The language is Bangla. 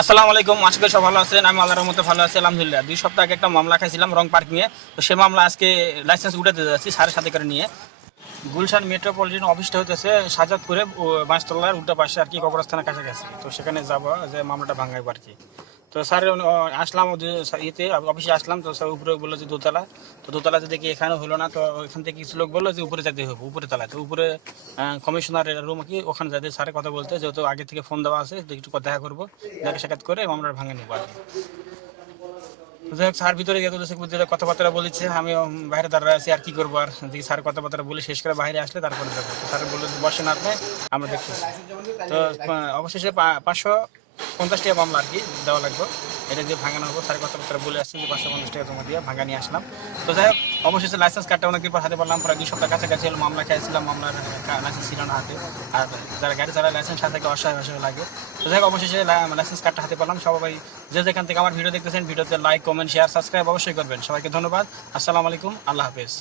আসসালামু আলাইকুম, আশা করি সব ভালো আছেন। আমি আল্লাহর রহমতে ভালো আছি, আলহামদুলিল্লাহ। 2 সপ্তাহ আগে একটা মামলা খাইছিলাম রং পার্কিংয়ে। তো সে মামলা আজকে লাইসেন্স উঠাতে যাচ্ছি স্যারের সাথে করে নিয়ে। গুলশান মেট্রোপলিটন অফিসটা হইতেছে সাজাদপুরে, বাঁশতলার উল্টা পাশে আর কি, কবরস্থানের কাছাকাছি। তো সেখানে যাবো যে মামলাটা ভাঙাইবো আর কি। তো স্যার আসলাম ইয়েতে অফিসে আসলাম, তো স্যার উপরে বললো যে দোতলা। তো দোতলাতে দেখি এখানে হলো না, তো ওইখান থেকে কিছু লোক বললো যে উপরে যেতে হবে, উপরে তলায়। তো উপরে কমিশনারের রুম কি, ওখানে যাতে স্যারের কথা বলতে, যেহেতু আগে থেকে ফোন দেওয়া আছে, একটু দেখা করবো, দেখা সাক্ষাৎ করে মামলাটা ভাঙে নেবো আর কি। তো যাই হোক, স্যার ভিতরে গেছে, কথাবার্তা বলেছে, আমি বাইরে দাঁড়ায় আছি, আর কি করবো। আর দেখি স্যার কথাবার্তা বলে শেষ করে বাইরে আসলে তারপরে যাবো। তো স্যার বললো যে বসেন আপনি, আমরা দেখতেছি। তো অবশেষে 550 টাকা মামলা আর কি দেওয়া লাগবে, এটা দিয়ে ভাঙানো হবো। স্যার কথাবার্তা বলে আসছে যে 550 টাকা জমা দিয়ে ভাঙা নিয়ে আসলাম। তো যাই হোক, অবশেষে লাইসেন্স কার্ডটা অনেকদিন পর হাতে পারলাম, প্রায় 2 সপ্তাহ কাছাকাছি হলো মামলা খেয়েছিলাম, মামলার লাইসেন্স ছিল না হাতে। আর যারা গাড়ি চালায় লাইসেন্স সাথে থেকে অসহায় লাগে। তো যাই হোক, অবশেষে লাইসেন্স কার্ডটা হাতে পেলাম। সবাই যে যেখান থেকে আমার ভিডিও দেখতেছেন, ভিডিওতে লাইক, কমেন্ট, শেয়ার, সাবস্ক্রাইব অবশ্যই করবেন। সবাইকে ধন্যবাদ। আসসালামু আলাইকুম, আল্লাহ হাফেজ।